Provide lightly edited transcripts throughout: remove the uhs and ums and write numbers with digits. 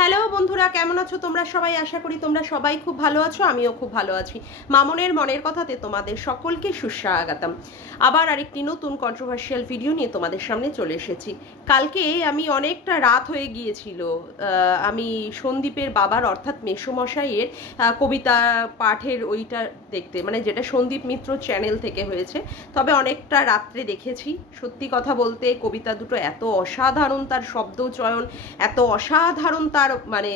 Hello বন্ধুরা, কেমন আছো তোমরা সবাই? আশা করি তোমরা সবাই খুব ভালো আছো। আমিও খুব ভালো আছি। মামনের মনের কথাতে তোমাদের সকলকে সুস্বাগতম। আবার আরেকটি নতুন কন্ট্রোভার্সিয়াল ভিডিও নিয়ে তোমাদের সামনে চলে এসেছি। কালকে আমি অনেকটা রাত হয়ে গিয়েছিল। আমি সন্দীপের বাবার অর্থাৎ মেসোমশাইয়ের কবিতা পাঠের ওইটা দেখতে, মানে যেটা সন্দীপ মিত্র চ্যানেল থেকে হয়েছে। তবে অনেকটা রাত্রে দেখেছি। সত্যি কথা বলতে কবিতা দুটো এত অসাধারণ, তার শব্দ চয়ন এত অসাধারণ, তার মানে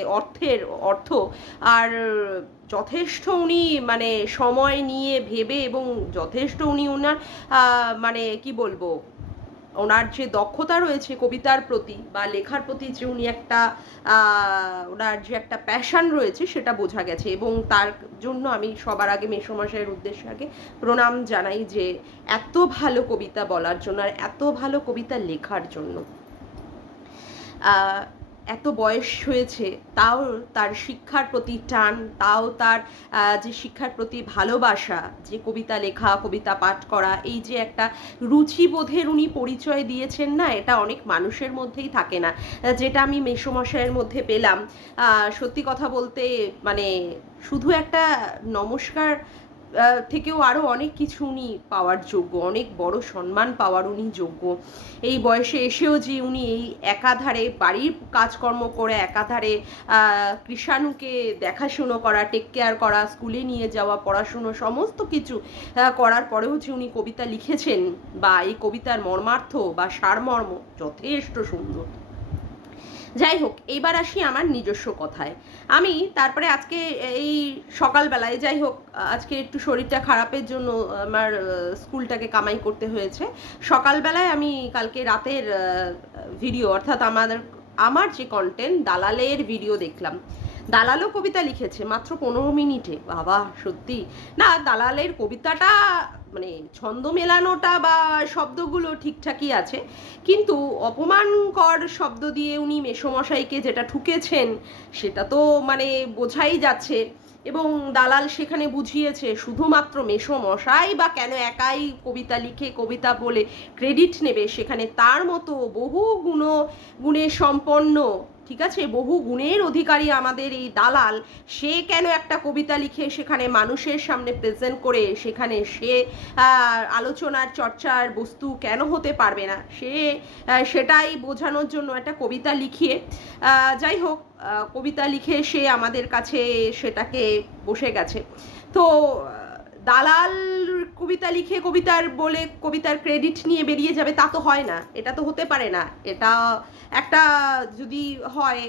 অর্থ আর যথেষ্ট উনি মানে সময় নিয়ে ভেবে এবং যথেষ্ট উনি ওনার মানে কি বলবো, ওনার যে দক্ষতা রয়েছে কবিতার প্রতি বা লেখার প্রতি, যে উনি একটা ওনার যে একটা প্যাশন রয়েছে সেটা বোঝা গেছে। এবং তার জন্য আমি সবার আগে মেসোমশাইয়ের উদ্দেশ্যে আগে প্রণাম জানাই যে এত ভালো কবিতা বলার জন্য আর এত ভালো কবিতা লেখার জন্য। এত বয়স হয়েছে তাও তার শিক্ষার প্রতি টান, তাও তার যে শিক্ষার প্রতি ভালোবাসা, যে কবিতা লেখা, কবিতা পাঠ করা, এই যে একটা রুচিবোধের উনি পরিচয় দিয়েছেন না, এটা অনেক মানুষের মধ্যেই থাকে না, যেটা আমি মেসোমশাইয়ের মধ্যে পেলাম। সত্যি কথা বলতে মানে শুধু একটা নমস্কার থেকেও আরও অনেক কিছু উনি পাওয়ার যোগ্য, অনেক বড় সম্মান পাওয়ার উনি যোগ্য। এই বয়সে এসেও যে উনি এই একাধারে বাড়ির কাজকর্ম করে, একাধারে কৃষাণুকে দেখাশুনো করা, টেক কেয়ার করা, স্কুলে নিয়ে যাওয়া, পড়াশুনো সমস্ত কিছু করার পরেও যে উনি কবিতা লিখেছেন বা এই কবিতার মর্মার্থ বা সারমর্ম যথেষ্ট সুন্দর। যাই হোক, এইবার আসি আমার নিজস্ব কথায়। আমি তারপরে আজকে এই সকালবেলায়, যাই হোক আজকে একটু শরীরটা খারাপের জন্য আমার স্কুলটাকে কামাই করতে হয়েছে। সকালবেলায় আমি কালকে রাতের ভিডিও, অর্থাৎ আমার যে কন্টেন্ট দালালের ভিডিও দেখলাম। দালালও কবিতা লিখেছে মাত্র 15 মিনিটে। বাবা, সত্যি না, দালালের কবিতাটা মানে ছন্দ মেলানোটা বা শব্দগুলো ঠিকঠাকই আছে, কিন্তু অপমানকর শব্দ দিয়ে উনি মেসোমশাইকে যেটা ঠুকেছেন সেটা তো মানে বোঝাই যাচ্ছে। এবং দালাল সেখানে বুঝিয়েছে শুধুমাত্র মেসোমশাই বা কেন একাই কবিতা লিখে কবিতা বলে ক্রেডিট নেবে, সেখানে তার মতো বহু গুণে সম্পন্ন, ঠিক আছে, বহু গুণের অধিকারী আমাদের এই দালাল, সে কেন একটা কবিতা লিখে সেখানে মানুষের সামনে প্রেজেন্ট করে সেখানে সে আলোচনার চর্চার বস্তু কেন হতে পারবে না, সেটাই বোঝানোর জন্য একটা কবিতা লিখিয়ে, যাই হোক কবিতা লিখে সে আমাদের কাছে সেটাকে বসে গেছে। তো দালাল কবিতা লিখে কবিতার বলে কবিতার ক্রেডিট নিয়ে বেরিয়ে যাবে, তা তো হয় না, এটা তো হতে পারে না। এটা একটা যদি হয়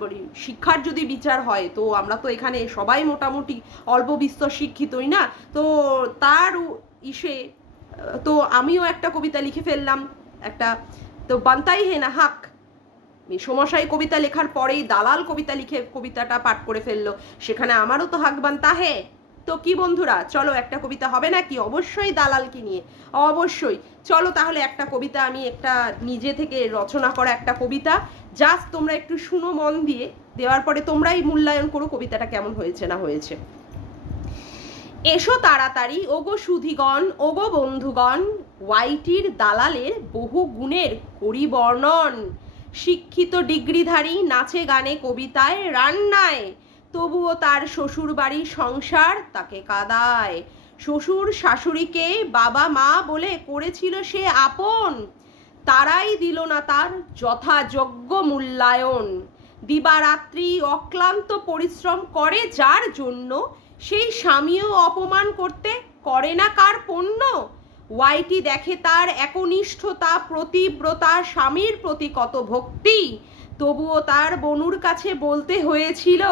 বলি শিক্ষার যদি বিচার হয়, তো আমরা তো এখানে সবাই মোটামুটি অল্প বিস্তর শিক্ষিতই না, তো তার ইসে তো আমিও একটা কবিতা লিখে ফেললাম একটা। তো বান্তাই হে না হাক, মেসোমশাই কবিতা লেখার পরেই দালাল কবিতা লিখে কবিতাটা পাঠ করে ফেললো, সেখানে আমারও তো হাক বান্তা হে। তো কি বন্ধুরা, চলো একটা কবিতা হবে নাকি? অবশ্যই দালালকে নিয়ে, অবশ্যই। চলো তাহলে একটা কবিতা, আমি একটা নিজে থেকে রচনা করা একটা কবিতা জাস্ট তোমরা একটু শুনো মন দিয়ে, দেওয়ার পরে তোমরাই মূল্যায়ন করো কবিতাটা কেমন হয়েছে না হয়েছে। এসো তাড়াতাড়ি ওগো সুধীগণ, ওগো বন্ধুগণ, ওয়াইটির দালালের বহু গুণের করি বর্ণন। শিক্ষিত ডিগ্রিধারী, নাচে গানে কবিতায় রান্নায়, তবুও তার শ্বশুর বাড়ি সংসার তাকে কাদায়। শ্বশুর শাশুড়িকে বাবা মা বলে করেছিল সে আপন, তারাই দিল না তার যথাযোগ্য মূল্যায়ন। দিবারাত্রি অক্লান্ত পরিশ্রম করে যার জন্য, সেই স্বামীও অপমান করতে করে না কার পণ্য। ওয়াইটি দেখে তার একনিষ্ঠতা, প্রতিব্রতা, স্বামীর প্রতি কত ভক্তি, তবুও তার বনুর কাছে বলতে হয়েছিল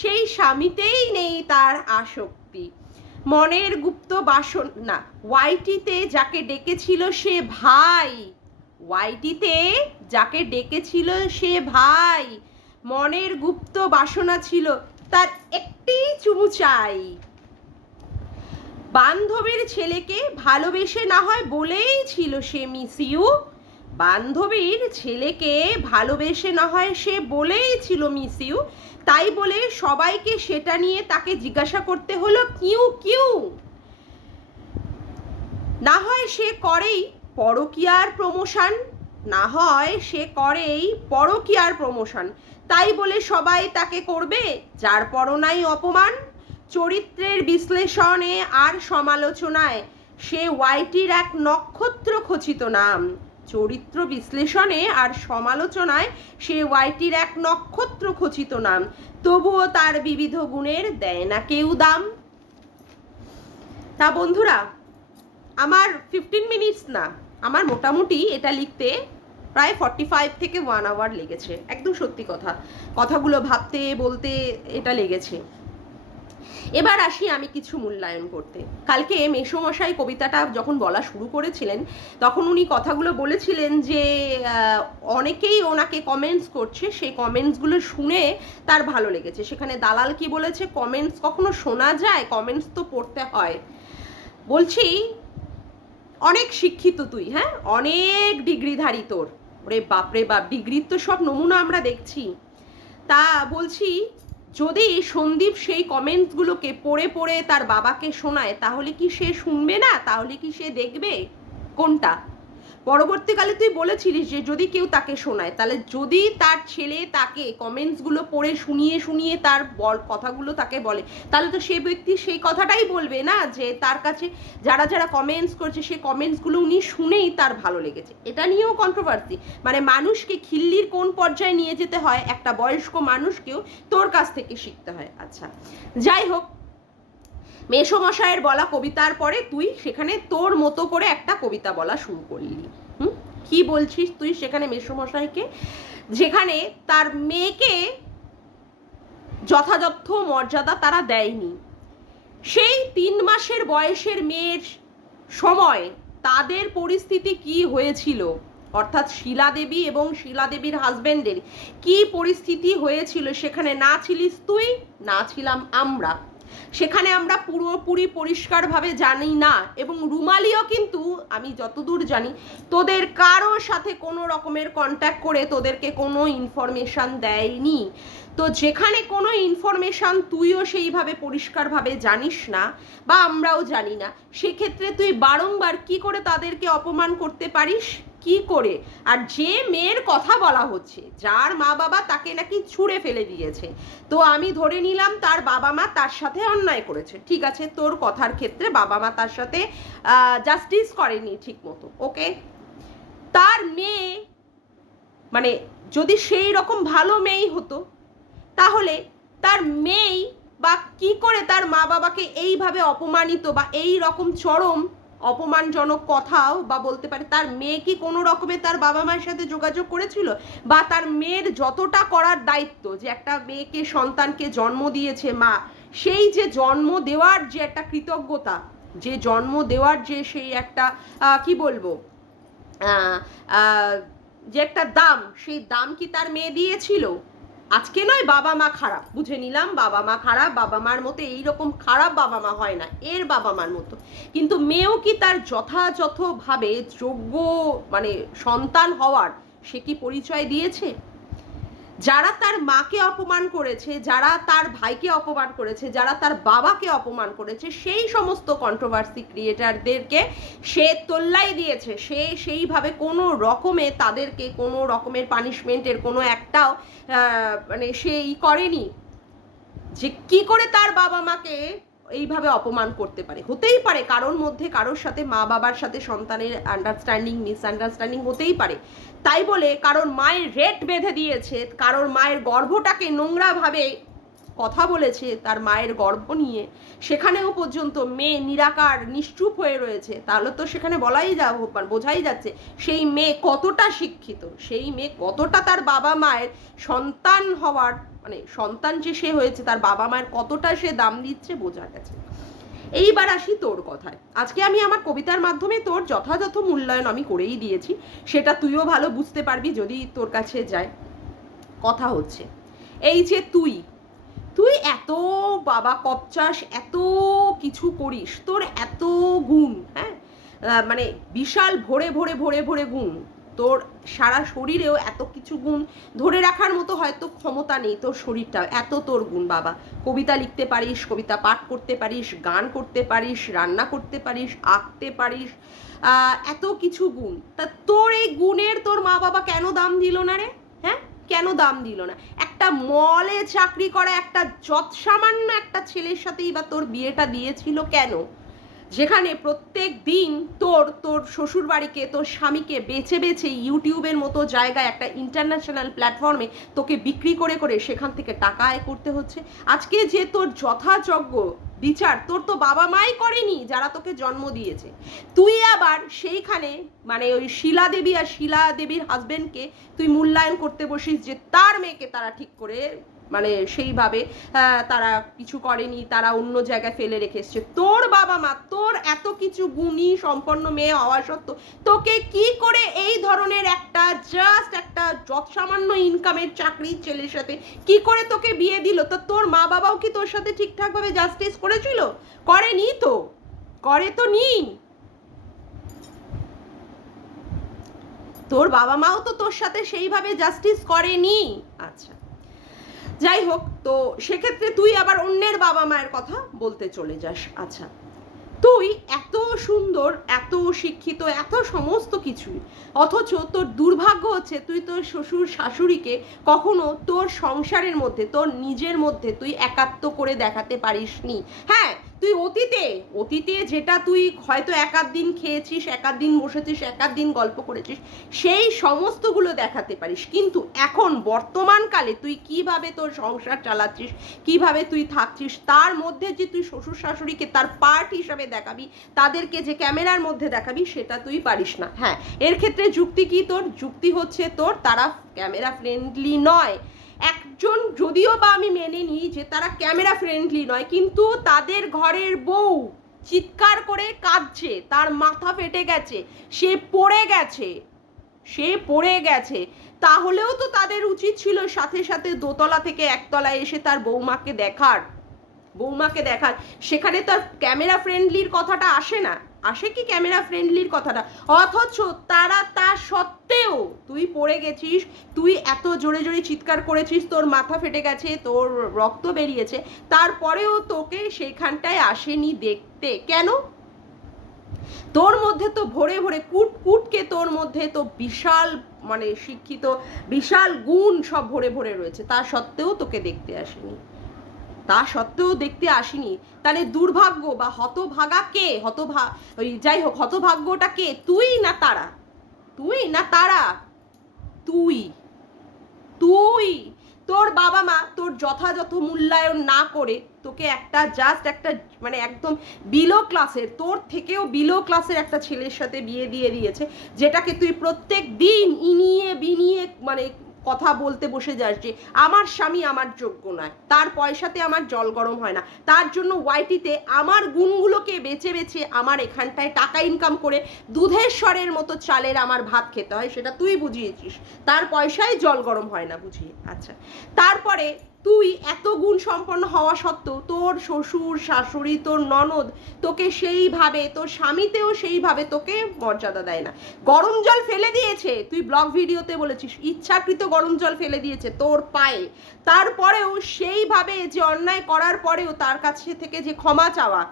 সেই স্বামীতেই নেই তার আসক্তি। মনের গুপ্ত বাসনা ওয়াইটিতে যাকে ডেকেছিল সে ভাই, ওয়াইটিতে যাকে ডেকেছিল সে ভাই, মনের গুপ্ত বাসনা ছিল তার একটি চুমু চাই। বান্ধবীর ছেলেকে ভালোবেসে না হয় বলেই ছিল সে মিস ইউ, বান্ধবীর ছেলেকে ভালোবেসে না হয় সে বলেই ছিল মিস ইউ, তাই বলে সবাইকে সেটা নিয়ে তাকে জিজ্ঞাসা করতে হলো কিউ কিউ। না হয় সে করেই পরকীয়ার প্রমোশন, না হয় সে করেই পরকীয়ার প্রমোশন, তাই বলে সবাই তাকে করবে যার পরনাই অপমান। চরিত্রের বিশ্লেষণে আর সমালোচনায় সে ওয়াইটির এক নক্ষত্র খচিত নাম। চরিত্র বিশ্লেষণে আর সমালোচনায় সে ওয়াইটির এক নক্ষত্র খচিত নাম, তবুও তার বিবিধ গুণের দেয় না কেউ দাম। তা বন্ধুরা, আমার 15 মিনিটস না, আমার মোটামুটি এটা লিখতে প্রায় 45 থেকে 1 আওয়ার লেগেছে। একদম সত্যি কথা, কথাগুলো ভাবতে বলতে এটা লেগেছে। এবার আসি আমি কিছু মূল্যায়ন করতে। কালকে মেসোমশাই কবিতাটা যখন বলা শুরু করেছিলেন তখন উনি কথাগুলো বলেছিলেন যে অনেকেই ওনাকে কমেন্টস করছে, সেই কমেন্টসগুলো শুনে তার ভালো লেগেছে। সেখানে দালাল কি বলেছে, কমেন্টস কখনো শোনা যায়, কমেন্টস তো পড়তে হয়। বলছি অনেক শিক্ষিত তুই, হ্যাঁ, অনেক ডিগ্রিধারী তোর, ওরে বাপরে বাপ, ডিগ্রির তো সব নমুনা আমরা দেখছি। তা বলছি যদি সন্দীপ সেই কমেন্টসগুলোকে পড়ে পড়ে তার বাবাকে শোনায় তাহলে কি সে শুনবে না, তাহলে কি সে দেখবে কোনটা? পরবর্তীকালে তুই বলেছিলিস যে যদি কেউ তাকে শোনায়, তাহলে যদি তার ছেলে তাকে কমেন্টসগুলো পড়ে শুনিয়ে শুনিয়ে তার কথাগুলো তাকে বলে, তাহলে তো সে ব্যক্তি সেই কথাটাই বলবে না যে তার কাছে যারা যারা কমেন্টস করছে সেই কমেন্টসগুলো উনি শুনেই তার ভালো লেগেছে। এটা নিয়েও কন্ট্রোভার্সি, মানে মানুষকে খিল্লির কোন পর্যায়ে নিয়ে যেতে হয়, একটা বয়স্ক মানুষকেও তোর কাছ থেকে শিখতে হয়। আচ্ছা, যাই হোক, মেসোমশাইয়ের বলা কবিতার পরে তুই সেখানে তোর মতো করে একটা কবিতা বলা শুরু করলি। কি বলছিস তুই সেখানে মেসোমশাইকে, যেখানে তার মেয়েকে যথাযথ মর্যাদা তারা দেয়নি। সেই 3 মাসের বয়সের মেয়ের সময় তাদের পরিস্থিতি কি হয়েছিল, অর্থাৎ শিলা দেবী এবং শিলা দেবীর হাজবেন্ডের কি পরিস্থিতি হয়েছিল, সেখানে না ছিলিস তুই, না ছিলাম আমরা। সেখানে আমরা পুরোপুরি পরিষ্কারভাবে জানি না, এবং রুমালিও কিন্তু আমি যতদূর জানি তোদের কারোর সাথে কোনো রকমের কন্ট্যাক্ট করে তোদেরকে কোনো ইনফরমেশান দেয়নি। তো যেখানে কোনো ইনফরমেশান তুইও সেইভাবে পরিষ্কারভাবে জানিস না বা আমরাও জানি না, সেক্ষেত্রে তুই বারংবার কি করে তাদেরকে অপমান করতে পারিস, কি করে? আর যে মেয়ের কথা বলা হচ্ছে, যার মা বাবা তাকে নাকি ছুঁড়ে ফেলে দিয়েছে, তো আমি ধরে নিলাম তার বাবা মা তার সাথে অন্যায় করেছে, ঠিক আছে, তোর কথার ক্ষেত্রে বাবা মা তার সাথে জাস্টিস করেনি ঠিক মতো, ওকে। তার মেয়ে মানে যদি সেই রকম ভালো মেয়েই হতো তাহলে তার মেয়েই বা কি করে তার মা বাবাকে এইভাবে অপমানিত বা এই রকম চরম অপমানজনক কথাও বা বলতে পারে, তার মেয়ে কি কোনো রকমে তার বাবা মায়ের সাথে যোগাযোগ করেছিল, বা তার মেয়ের যতটা করার দায়িত্ব, যে একটা মেয়েকে সন্তানকে জন্ম দিয়েছে মা, সেই যে জন্ম দেওয়ার যে একটা কৃতজ্ঞতা, যে জন্ম দেওয়ার যে সেই একটা কি বলবো যে একটা দাম, সেই দাম কি তার মেয়ে দিয়েছিল? আজকে নয় বাবা মা খারাপ, বুঝে নিলাম বাবা মা খারাপ, বাবা মার মতো এইরকম খারাপ বাবা মা হয় না এর বাবা মার মতো, কিন্তু মেয়েও কি তার যথাযথভাবে যোগ্য মানে সন্তান হওয়ার সে কি পরিচয় দিয়েছে? যারা তার মাকে অপমান করেছে, যারা তার ভাইকে অপমান করেছে, যারা তার বাবাকে অপমান করেছে, সেই সমস্ত কন্ট্রোভার্সি ক্রিয়েটারদেরকে সে তোল্লাই দিয়েছে। সে সেইভাবে কোনো রকমে তাদেরকে কোনো রকমের পানিশমেন্টের কোনো একটাও মানে সে করেনি যে কি করে তার বাবা মাকে এইভাবে অপমান করতে পারে। হতেই পারে কারোর মধ্যে, কারোর সাথে মা বাবার সাথে সন্তানের আন্ডারস্ট্যান্ডিং মিসআন্ডারস্ট্যান্ডিং হতেই পারে, তাই বলে কারোর মায়ের রেট বেঁধে দিয়েছে, কারোর মায়ের গর্ভটাকে নোংরাভাবে কথা বলেছে তার মায়ের গর্ভ নিয়ে, সেখানেও পর্যন্ত মেয়ে নিরাকার নিশ্চুপ হয়ে রয়েছে, তাহলে তো সেখানে বোঝাই যাচ্ছে সেই মেয়ে কতটা শিক্ষিত, সেই মেয়ে কতটা তার বাবা মায়ের সন্তান হওয়ার মানে সন্তান যে সে হয়েছে তার বাবা মায়ের কতটা সে দাম দিচ্ছে, বোঝা গেছে। এইবার আসি তোর কথায়। আজকে আমি আমার কবিতার মাধ্যমে তোর যথাযথ মূল্যায়ন আমি করেই দিয়েছি, সেটা তুইও ভালো বুঝতে পারবি যদি তোর কাছে যায়। কথা হচ্ছে এই যে তুই এত বাবা কপচাস, এত কিছু করিস, তোর এত গুণ, হ্যাঁ, মানে বিশাল ভরে ভরে ভরে ভরে গুণ, তোর সারা শরীরেও এত কিছু গুণ ধরে রাখার মতো হয়তো ক্ষমতা নেই তোর শরীরটা, এত তোর গুণ বাবা। কবিতা লিখতে পারিস, কবিতা পাঠ করতে পারিস, গান করতে পারিস, রান্না করতে পারিস, আঁকতে পারিস, এত কিছু গুণ, তা তোর এই গুণের তোর মা বাবা কেন দাম দিল না রে? হ্যাঁ, কেন দাম দিল না? একটা মলে চাকরি করা একটা যৎসামান্য একটা ছেলের সাথেই বা তোর বিয়েটা দিয়েছিল কেন? যেখানে প্রত্যেক দিন তোর তোর শ্বশুর বাড়িকে, তোর স্বামীকে বেছে বেছে ইউটিউবের মতো জায়গায় একটা ইন্টারন্যাশনাল প্ল্যাটফর্মে তোকে বিক্রি করে করে সেখান থেকে টাকা আয় করতে হচ্ছে। আজকে যে তোর যথাযোগ্য বিচার তোর তো বাবা মাই করেনি যারা তোকে জন্ম দিয়েছে, তুই আবার সেইখানে মানে ওই শিলা দেবী আর শিলা দেবীর হাজবেন্ডকে তুই মূল্যায়ন করতে বসিস যে তার মেয়েকে তারা ঠিক করে মানে সেইভাবে তারা কিছু করেনি, তারা অন্য জায়গায় ফেলে রেখে এসছে। তোর বাবা মা তোর এত কিছু গুণী সম্পন্ন মেয়ে হওয়া সত্ত্বেও তোকে কি করে এই ধরনের একটা জাস্ট একটা যৎসামান্য ইনকামের চাকরির ছেলের সাথে কি করে তোকে বিয়ে দিল? তো তোর মা বাবাও কি তোর সাথে ঠিকঠাকভাবে জাস্টিস করেছিল? করেনি তো, করে তো নি। তোর বাবা মাও তো তোর সাথে সেইভাবে জাস্টিস করেনি। আচ্ছা, যাই হোক, তো সেক্ষেত্রে তুই আবার অন্যের বাবা মায়ের কথা বলতে চলে যাস। আচ্ছা, তুই এত সুন্দর, এত শিক্ষিত, এত সমস্ত কিছুই, অথচ তোর দুর্ভাগ্য হচ্ছে তুই তোর শ্বশুর শাশুড়িকে কখনো তোর সংসারের মধ্যে, তোর নিজের মধ্যে তুই একাত্ম করে দেখাতে পারিসনি। হ্যাঁ, তুই অতীতে যেটা তুই হয়তো এক আধ দিন খেয়েছিস, এক আধ দিন বসেছিস, এক আধ দিন গল্প করেছিস, সেই সমস্তগুলো দেখাতে পারিস, কিন্তু এখন বর্তমানকালে তুই কিভাবে তোর সংসার চালাচ্ছিস, কিভাবে তুই থাকছিস, তার মধ্যে যে তুই শ্বশুর শাশুড়িকে তার পার্ট হিসাবে দেখাবি, তাদেরকে যে ক্যামেরার মধ্যে দেখাবি, সেটা তুই পারিস না। হ্যাঁ, এর ক্ষেত্রে যুক্তি কি তোর? যুক্তি হচ্ছে তোর তারা ক্যামেরা ফ্রেন্ডলি নয়। একজন যদিও বা আমি মেনে নিই যে তারা ক্যামেরা ফ্রেন্ডলি নয়, কিন্তু তাদের ঘরের বউ চিৎকার করে কাঁদছে, তার মাথা ফেটে গেছে, সে পড়ে গেছে, তাহলেও তো তাদের উচিত ছিল সাথে সাথে দোতলা থেকে একতলায় এসে তার বৌমাকে দেখার। সেখানে তো আর ক্যামেরা ফ্রেন্ডলির কথাটা আসে না। আসে কি ক্যামেরা ফ্রেন্ডলির কথাটা? অথচ তারা তা সত্ত্বেও, তুই পড়ে গেছিস, তুই এত জোরে জোরে চিৎকার করেছিস, তোর মাথা ফেটে গেছে, তোর রক্ত বেরিয়েছে, তারপরেও তোকে সেখানটায় আসেনি দেখতে। কেন? তোর মধ্যে তো ভরে ভরে কুটকে তোর মধ্যে তো বিশাল মানে শিক্ষিত বিশাল গুণ সব ভরে ভরে রয়েছে, তা সত্ত্বেও তোকে দেখতে আসেনি। তাহলে দুর্ভাগ্য বা হতভাগা কে? যাই হোক, হতভাগ্যটা কে? তুই না তারা? তুই তুই তোর বাবা মা তোর যথাযথ মূল্যায়ন না করে তোকে একটা জাস্ট একটা মানে একদম বিলো ক্লাসের, তোর থেকেও বিলো ক্লাসের একটা ছেলের সাথে বিয়ে দিয়ে দিয়েছে, যেটাকে তুই প্রত্যেক দিন ইনিয়ে বিনিয়ে মানে কথা বলতে বসে যাস যে আমার স্বামী আমার যোগ্য নয়, তার পয়সাতে আমার জল গরম হয় না, তার জন্য ওয়াইটিতে আমার গুণগুলোকে বেছে বেছে আমার এখানটায় টাকা ইনকাম করে দুধের স্বরের মতো চালের আমার ভাত খেতে হয়, সেটা তুই বুঝিয়েছিস, তার পয়সায় জল গরম হয় না বুঝিয়ে। আচ্ছা, তারপরে তুই এত গুণ সম্পন্ন হওয়া সত্ত্বেও তোর শ্বশুর শাশুড়ি তোর ননদ তোকে সেইভাবে, তোর স্বামীতেও সেইভাবে তোকে মর্যাদা দেয় না। গরম জল ফেলে দিয়েছে, তুই ব্লগ ভিডিওতে বলেছিস, ইচ্ছাকৃত গরম জল ফেলে দিয়েছে তোর পায়ে, তারপরেও সেইভাবে যে অন্যায় করার পরেও তার কাছে থেকে যে ক্ষমা চাওয়া,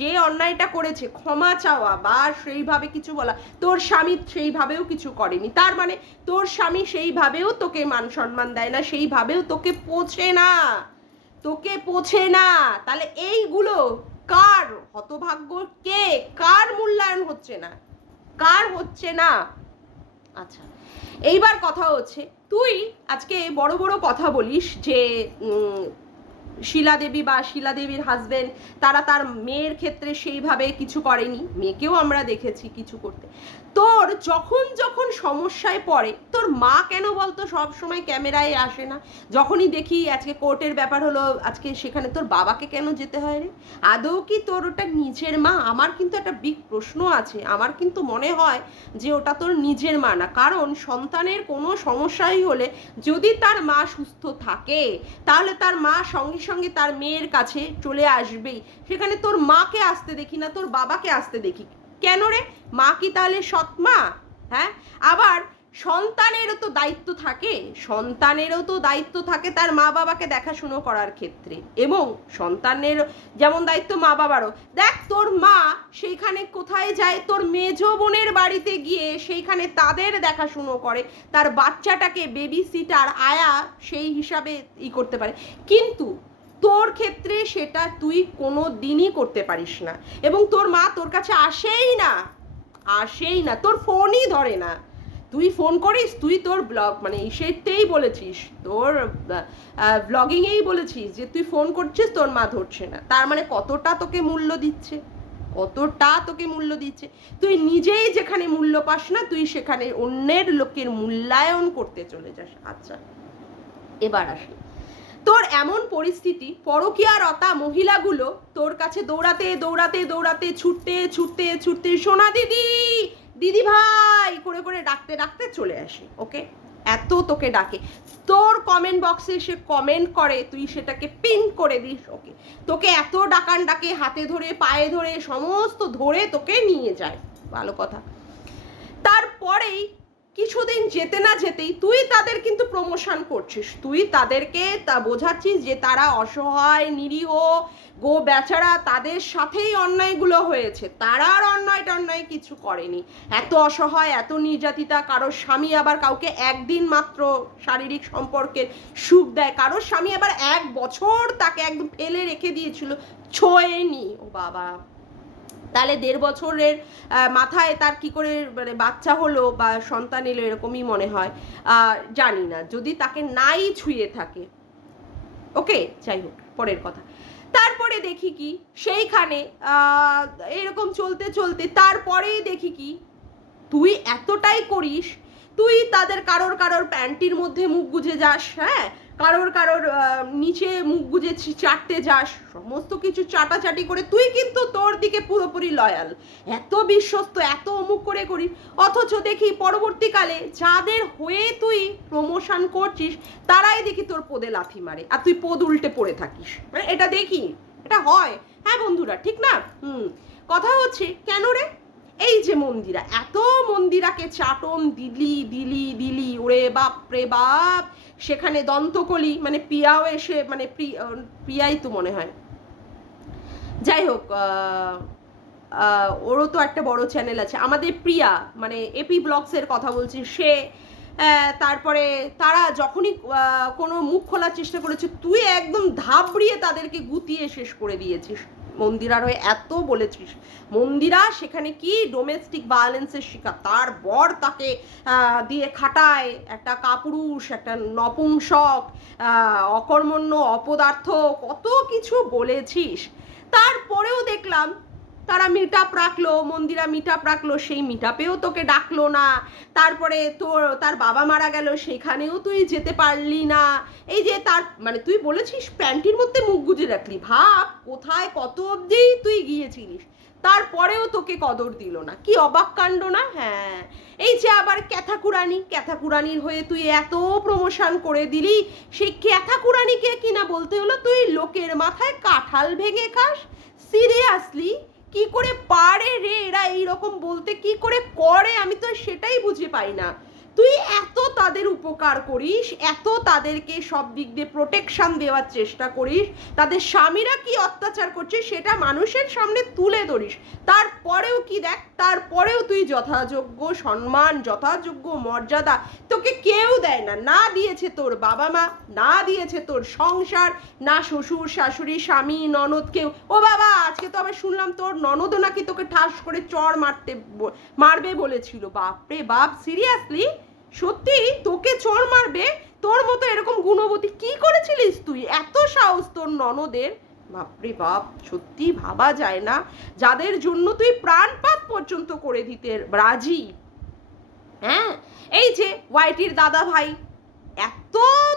যে অন্যায়টা করেছে ক্ষমা চাওয়া বা সেইভাবে কিছু বলা, তোর স্বামী সেইভাবেও কিছু করেনি। তার মানে তোর স্বামী সেইভাবেও তোকে মান সম্মান দেয় না, সেইভাবেও তোকে পোছে না। তাহলে এইগুলো কার হতভাগ্য? কে? কার মূল্যায়ন হচ্ছে না? আচ্ছা, এইবার কথা হচ্ছে, তুই আজকে বড় বড় কথা বলিস যে শিলা দেবী বা শিলা দেবীর হাজবেন্ড তারা তার মেয়ের ক্ষেত্রে সেইভাবে কিছু করেনি, মেয়েকেও আমরা দেখেছি কিছু করতে। তোর যখন সমস্যায় পড়ে তোর মা কেন বলতো সব সময় ক্যামেরায় আসে না? যখনই দেখি আজকে কোর্টের ব্যাপার হলো, আজকে সেখানে তোর বাবাকে কেন যেতে হয় রে? আদৌ কি তোর ওটা নিজের মা? আমার কিন্তু একটা বিগ প্রশ্ন আছে, আমার কিন্তু মনে হয় যে ওটা তোর নিজের মা না, কারণ সন্তানের কোনো সমস্যাই হলে যদি তার মা সুস্থ থাকে তাহলে তার মা সঙ্গে সঙ্গে তার মেয়ের কাছে চলে আসবেই। সেখানে তোর মাকে আসতে দেখি না, তোর বাবাকে আসতে দেখি কেন রে? মা কি তাহলে সৎ মা? হ্যাঁ, আবার সন্তানেরও তো দায়িত্ব থাকে, সন্তানেরও তো দায়িত্ব থাকে তার মা বাবাকে দেখাশুনো করার ক্ষেত্রে, এবং সন্তানের যেমন দায়িত্ব মা বাবারও। দেখ তোর মা সেইখানে কোথায় যায়, তোর মেজ বোনের বাড়িতে গিয়ে সেইখানে তাদের দেখাশুনো করে, তার বাচ্চাটাকে বেবি সিটার আয়া সেই হিসাবে করতে পারে, কিন্তু তোর ক্ষেত্রে সেটা তুই কোনো দিনই করতে পারিস না, এবং তোর মা তোর কাছে আসেই না, আসেই না, তোর ফোনই ধরে না। তুই ফোন করিস, তুই তোর ব্লগ মানে সেটাই বলেছিস, তোর ব্লগিংয়েই বলেছিস যে তুই ফোন করছিস, তোর মা ধরছে না, তার মানে কতটা তোকে মূল্য দিচ্ছে, কতটা তোকে মূল্য দিচ্ছে। তুই নিজেই যেখানে মূল্য পাস না, তুই সেখানে অন্যের লোকের মূল্যায়ন করতে চলে যাস। আচ্ছা, এবার আসি, তোর এমন পরিস্থিতি, পরকীয়ারতা মহিলাগুলো তোর কাছে দৌড়াতে দৌড়াতে দৌড়াতে ছুটতে ছুটতে ছুটতে সোনা দিদি, দিদি ভাই করে করে ডাকতে ডাকতে চলে আসে। ওকে, এত তোকে ডাকে, তোর কমেন্ট বক্সে সে কমেন্ট করে, তুই সেটাকে পিন করে দিস। ওকে, তোকে এত ডাকান ডাকে, হাতে ধরে পায়ে ধরে সমস্ত ধরে তোকে নিয়ে যায়, ভালো কথা। তারপরেই কিছুদিন যেতে না যেতেই তুই তাদের কিন্তু প্রমোশন করছিস, তুই তাদেরকে তা বোঝাচ্ছিস যে তারা অসহায় নিরীহ গো বেচারা, তাদের সাথেই অন্যায়গুলো হয়েছে, তারা আর অন্যায় কিছু করেনি, এত অসহায় এত নির্যাতিতা, কারোর স্বামী আবার কাউকে একদিন মাত্র শারীরিক সম্পর্কের সুখ দেয়, কারোর স্বামী আবার 1 বছর তাকে একদম ফেলে রেখে দিয়েছিল, ছোঁয়নি। ও বাবা, তাহলে 1.5 বছরের মাথায় তার কি করে মানে বাচ্চা হলো বা সন্তান এলো, এরকমই মনে হয়, জানি না, যদি তাকে নাই ছুঁয়ে থাকে। ওকে, যাই হোক, পরের কথা। তারপরে দেখি কি সেইখানে এরকম চলতে চলতে তারপরেই দেখি কি তুই এতটাই করিস, তুই তাদের কারোর প্যান্টির মধ্যে মুখ গুজে যাস, হ্যাঁ, কারোর নিচে মুখ গুজে চাটতে যাস, সমস্ত কিছু চাটাচাটি করে তুই কিন্তু তোর দিকে পুরোপুরি লয়াল, এত বিশ্বস্ত, এত অমুক করে করিস, অথচ দেখি পরবর্তীকালে যাদের হয়ে তুই প্রমোশন করছিস তারাই দেখি তোর পদে লাথি মারে, আর তুই পদ উল্টে পড়ে থাকিস। এটা দেখি, এটা হয়, হ্যাঁ বন্ধুরা, ঠিক না? কথা হচ্ছে কেন রে, এই যে মন্দিরা, এত মন্দিরাকে চাটন দিলি দিলি দিলি, ওরে বাপ রে বাপ, সেখানে দন্তকলি মানে প্রিয়াও এসে, মানে প্রিয়াই তো মনে হয়, যাই হোক, ওরও তো একটা বড় চ্যানেল আছে, আমাদের প্রিয়া মানে এপি ব্লগসের কথা বলছি, সে তারপরে তারা যখনই কোনো মুখ খোলার চেষ্টা করেছে, তুই একদম ধাবড়িয়ে তাদেরকে গুতিয়ে শেষ করে দিয়েছিস, মন্দিরার হয়ে এত বলেছিস। মন্দিরা সেখানে কি ডোমেস্টিক ভায়োলেন্সের শিকার, তার বর তাকে দিয়ে খাটায়, একটা কাপুরুষ, একটা নপুংসক, অকর্মণ্য, অপদার্থ, কত কিছু বলেছিস। তারপরেও দেখলাম তারা মিট আপ রাখলো, মন্দিরা মিট আপ রাখলো, সেই মিট আপেও তোকে ডাকলো না, তারপরে তার বাবা মারা গেল, সেখানেও তুই যেতে পারলি না, এই যে তার মানে তুই বলেছিস প্যান্টির মধ্যে মুখ গুজে রাখলি, ভাব কোথায় কত অবধি তুই গিয়েছিলিস, তারপরেও তোকে কদর দিল না, কি অবাক কাণ্ড না? হ্যাঁ, এই যে আবার ক্যাথাকুরানির হয়ে তুই এত প্রমোশন করে দিলি, সেই ক্যাথাকুরানিকে কিনা বলতে হলো তুই লোকের মাথায় কাঁঠাল ভেঙে খাস। সিরিয়াসলি কি করে পারে রে এরা এইরকম বলতে, কি করে করে, আমি তো সেটাই বুঝে পাই না। তুই এত তাদের উপকার করিস, এত তাদেরকে সব দিক দিয়ে প্রোটেকশন দেওয়ার চেষ্টা করিস, তাদের স্বামীরা কি অত্যাচার করছে সেটা মানুষের সামনে তুলে ধরিস, তারপরেও কি দেখ, তারপরেও তুই যথাযোগ্য সম্মান, যথাযোগ্য মর্যাদা তোকে কেউ দেয় না, না দিয়েছে তোর বাবা মা, না দিয়েছে তোর সংসার, না শ্বশুর শাশুড়ি স্বামী ননদ কেউ। ও বাবা, আজকে তো আবার শুনলাম তোর ননদও নাকি তোকে ঠাস করে চড় মারবে বলেছিল, বাপরে বাপ, সিরিয়াসলি সত্যি তোকে চড় মারবে? তোর মতো এরকম গুণবতী কি করেছিলিস তুই, এত সাহস তোর ননদের, বাপরে বাপ, সত্যি ভাবা যায় না, যাদের জন্য তুই প্রাণপাত পর্যন্ত করে দিতে রাজি। হ্যাঁ, এই যে ওয়াইটির দাদা ভাই, এত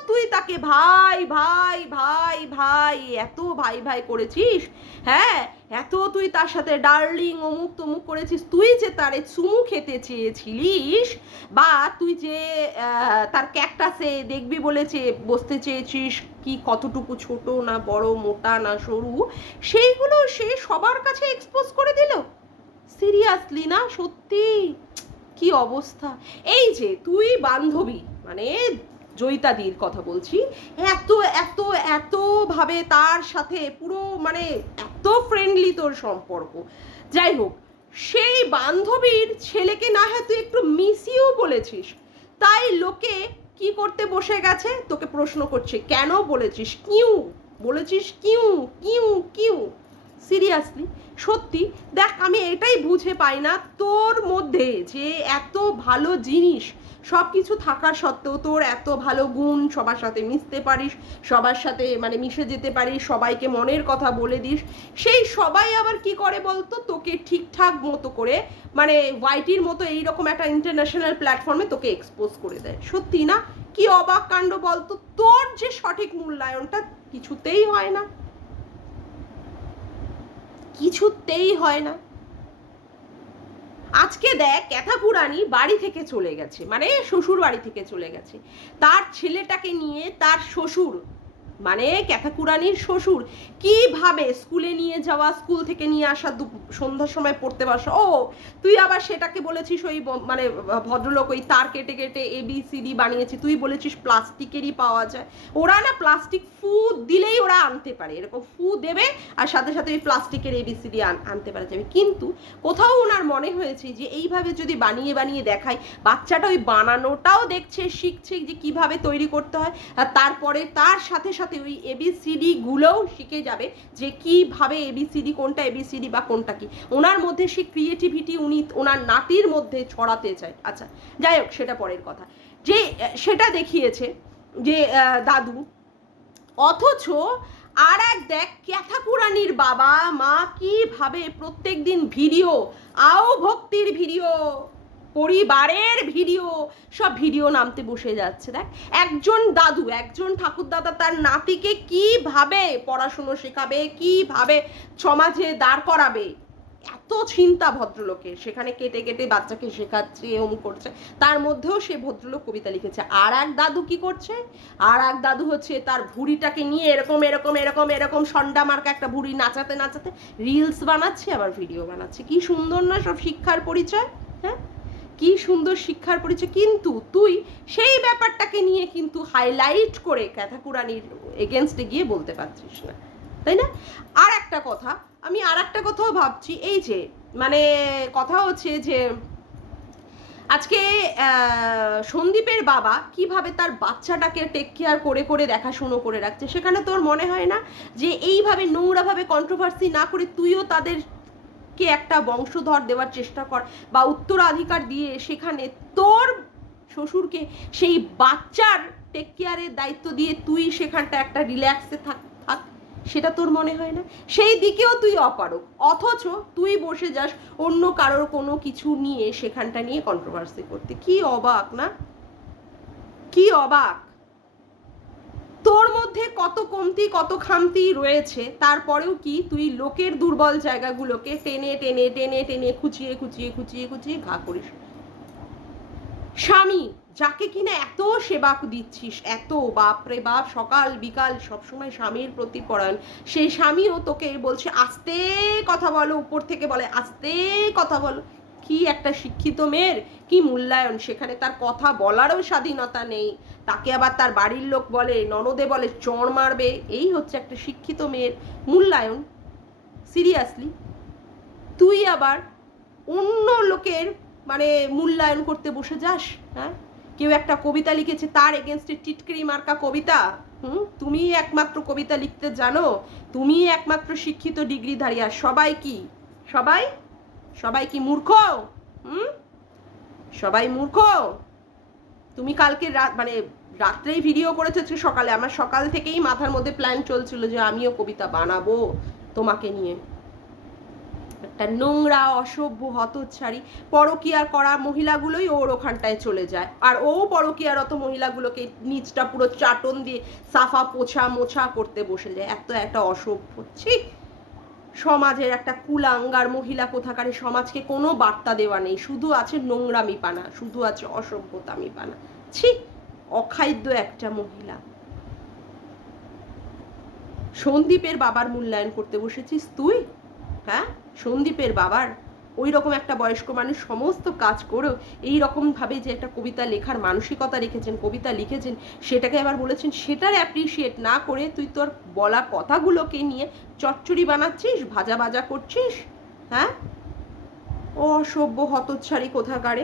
তুই তাকে ভাই ভাই ভাই ভাই এত ভাই ভাই করেছিস, হ্যাঁ, এত তুই তার সাথে ডার্লিং অমুক তমুক করেছিস, তুই যে তারে চুমু খেতে চেয়েছিলিস, বা তুই যে তার ক্যাকটাসে দেখবি বলেছে বসতে চেয়েছিস, কি কতটুকু ছোট না বড়, মোটা না সরু, সেইগুলো সে সবার কাছে এক্সপোজ করে দিল। সিরিয়াসলি না, সত্যি কি অবস্থা। এই যে তুই বান্ধবী মানে জয়িতাদির কথা বলছি, এত এত এত ভাবে তার সাথে পুরো মানে এত ফ্রেন্ডলি তোর সম্পর্ক, যাই হোক সেই বান্ধবীর ছেলেকে না হয় তুই একটু মিসিও বলেছিস, তাই লোকে কি করতে বসে গেছে, তোকে প্রশ্ন করছে কেন বলেছিস, কিউ বলেছিস, কিউ কিউ কিউ। সিরিয়াসলি সত্যি দেখ, আমি এটাই বুঝে পাই না তোর মধ্যে যে এত ভালো জিনিস সব কিছু থাকার সত্ত্বেও তোর এত ভালো গুণ, সবার সাথে মিশতে পারিস, সবার সাথে মানে মিশে যেতে পারিস, সবাইকে মনের কথা বলে দিস, সেই সবাই আবার কি করে বলতো, তোকে ঠিকঠাক মতো করে মানে ওয়াইটির মতো এইরকম একটা ইন্টারন্যাশনাল প্ল্যাটফর্মে তোকে এক্সপোজ করে দেয়। সত্যি না, কি অবাক কাণ্ড বলতো, তোর যে সঠিক মূল্যায়নটা কিছুতেই হয় না, কিছুতেই হয় না। আজকে দেখ ক্যাথাপুরানি বাড়ি থেকে চলে গেছে, মানে শ্বশুর বাড়ি থেকে চলে গেছে, তার ছেলেটাকে নিয়ে তার শ্বশুর মানে ক্যাথাকুরানির শ্বশুর কিভাবে স্কুলে নিয়ে যাওয়া, স্কুল থেকে নিয়ে আসা, সন্ধ্যার সময় পড়তে বসা, ও তুই আবার সেটাকে বলেছিস ওই মানে ভদ্রলোক ওই তার কেটে কেটে ABCD বানিয়েছি, তুই বলেছিস প্লাস্টিকেরই পাওয়া যায়, ওরা না প্লাস্টিক ফু দিলেই ওরা আনতে পারে, এরকম ফু দেবে আর সাথে সাথে ওই প্লাস্টিকের ABCD আনতে পারা যাবে। কিন্তু কোথাও ওনার মনে হয়েছে যে এইভাবে যদি বানিয়ে বানিয়ে দেখায়, বাচ্চাটা ওই বানানোটাও দেখছে, শিখছে যে কিভাবে তৈরি করতে হয়, আর তারপরে তার সাথে সাথে ওই ABCD গুলোও শিখে যাবে যে কিভাবে ABCD কোনটা ABCD বা কোনটা কি, ওনার মধ্যে সেই ক্রিয়েটিভিটি উনি ওনার নাতির মধ্যে ছড়াতে চায়। আচ্ছা যাই হোক সেটা পরের কথা, যে সেটা দেখিয়েছে যে দাদু, অথচ আর এক দেখ ক্যাথাপুরানির বাবা মা কিভাবে প্রত্যেক দিন ভিডিও, আও ভক্তির ভিডিও, পরিবারের ভিডিও, সব ভিডিও নামতে বসে যাচ্ছে। দেখ একজন দাদু, একজন ঠাকুর দাদা তার নাতিকে কিভাবে পড়াশুনো শেখাবে, কিভাবে সমাজে দাঁড় করাবে, এত চিন্তা ভদ্রলোকের, সেখানে কেটে কেটে বাচ্চাকে শেখাচ্ছে, এরম করছে, তার মধ্যেও সে ভদ্রলোক কবিতা লিখেছে। আর এক দাদু কি করছে, আর এক দাদু হচ্ছে তার ভুঁড়িটাকে নিয়ে এরকম এরকম এরকম এরকম সন্ডা মার্কা একটা ভুঁড়ি নাচাতে নাচাতে রিলস বানাচ্ছে, আবার ভিডিও বানাচ্ছে। কি সুন্দর না সব শিক্ষার পরিচয়, হ্যাঁ কি সুন্দর শিক্ষার পরিচয়। কিন্তু তুই সেই ব্যাপারটাকে নিয়ে কিন্তু হাইলাইট করে ক্যাথাকুরানির এগেনস্টে গিয়ে বলতে পারছিস না, তাই না? আর একটা কথা, আমি আর একটা কথাও ভাবছি, এই যে মানে কথা হচ্ছে যে আজকে সন্দীপের বাবা কিভাবে তার বাচ্চাটাকে টেক কেয়ার করে করে দেখাশুনো করে রাখছে, সেখানে তোর মনে হয় না যে এইভাবে নোংরাভাবে কন্ট্রোভার্সি না করে তুইও তাদেরকে একটা বংশধর দেওয়ার চেষ্টা কর, বা উত্তরাধিকার দিয়ে সেখানে তোর শ্বশুরকে সেই বাচ্চার টেক কেয়ারের দায়িত্ব দিয়ে তুই সেখানটা একটা রিল্যাক্সে থাক, সেটা তোর মনে হয় না? সেই দিকেও তুই অপারক, অথচ তুই বসে যাস অন্য কারোর কোনো কিছু নিয়ে সেখানটা নিয়ে কন্ট্রোভার্সি করতে। কি অবাক না, কি অবাক। তোর মধ্যে কত কমতি কত খামতি রয়েছে, তারপরেও কি তুই লোকের দুর্বল জায়গাগুলোকে টেনে টেনে টেনে টেনে খুঁচিয়ে খুঁচিয়ে খুঁচিয়ে খুঁচিয়ে ঘা করিস। স্বামী যাকে কিনা এত সেবা দিচ্ছিস, এত বাপরে বাপ, সকাল বিকাল সবসময় স্বামীর প্রতি পরায়ণ, সেই স্বামীও তোকে বলছে আস্তে কথা বলো, উপর থেকে বলে আস্তে কথা বলো। কি একটা শিক্ষিত মেয়ের কি মূল্যায়ন, সেখানে তার কথা বলারও স্বাধীনতা নেই, তাকে আবার তার বাড়ির লোক বলে, ননদে বলে চড় মারবে, এই হচ্ছে একটা শিক্ষিত মেয়ের মূল্যায়ন। সিরিয়াসলি তুই আবার অন্য লোকের মানে মূল্যায়ন করতে বসে যাস, হ্যাঁ? কেউ একটা কবিতা লিখেছে তার এগেনস্টে টিটকিরি মার্কা কবিতা, তুমি একমাত্র কবিতা লিখতে জানো, তুমি একমাত্র শিক্ষিত ডিগ্রিধারী, আর সবাই কি, সবাই সবাই কি মূর্খ? সবাই মূর্খ। তুমি কালকে রাত মানে রাত্রেই ভিডিও করেছো, সকালে আমার সকাল থেকেই মাথার মধ্যে প্ল্যান চলছিল যে আমিও কবিতা বানাবো তোমাকে নিয়ে। একটা নোংরা অসভ্য হতচ্ছাড়ি পরকীয়ার করা মহিলাগুলোই ওর ওখানটায় চলে যায়, আর ও পরকীয়ারত মহিলাগুলোকে নিচটা পুরো চাটন দিয়ে সাফা পোছা মোছা করতে বসে যায়। এত একটা অসভ্য, ছি। সমাজের একটা কুলাঙ্গার মহিলা কোথাকারে, সমাজকে কোনো বার্তা দেওয়া নেই, শুধু আছে নোংরামি পানা, শুধু আছে অসভ্যতামি পানা, ছি। অখাদ্য একটা মহিলা। সন্দীপের বাবার মূল্যায়ন করতে বসেছিস তুই, হ্যাঁ? সন্দীপের বাবার ওই রকম একটা বয়স্ক মানুষ সমস্ত কাজ করেও এই রকমভাবে যে একটা কবিতা লেখার মানসিকতা রেখেছেন, কবিতা লিখেছেন, সেটাকে আবার বলেছেন সেটার অ্যাপ্রিসিয়েট না করে তুই তোর বলা কথাগুলোকে নিয়ে চচ্চড়ি বানাচ্ছিস, ভাজা ভাজা করছিস। হ্যাঁ, অসভ্য হতচ্ছাড়ি কোথাকারে,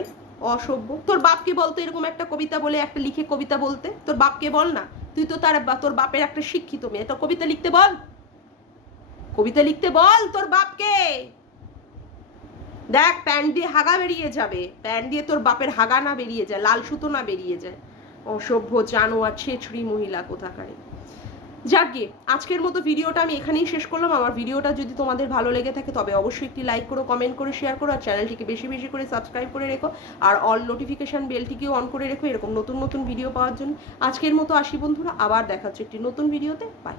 অসভ্য। তোর বাপকে বলতো এরকম একটা কবিতা বলে, একটা লিখে কবিতা বলতে, তোর বাপকে বল না। তুই তো তোর বাপের একটা শিক্ষিত মেয়ে, তোর কবিতা লিখতে বল, কবিতা লিখতে বল তোর বাপকে। দেখ প্যান্ট দিয়ে হাগা বেরিয়ে যাবে, প্যান্ট দিয়ে তোর বাপের হাগা না বেরিয়ে যায়, লাল সুতো না বেরিয়ে যায়। অসভ্য জানোয়ার ছেছড়ি মহিলা কোথাকারে। যাকে আজকের মতো ভিডিওটা আমি এখানেই শেষ করলাম। আমার ভিডিওটা যদি তোমাদের ভালো লেগে থাকে তবে অবশ্যই একটি লাইক করো, কমেন্ট করে শেয়ার করো, আর চ্যানেলটিকে বেশি বেশি করে সাবস্ক্রাইব করে রেখো, আর অল নোটিফিকেশান বেলটিকেও অন করে রেখো এরকম নতুন নতুন ভিডিও পাওয়ার জন্য। আজকের মতো আসি বন্ধুরা, আবার দেখা হচ্ছে একটি নতুন ভিডিওতে। বাই।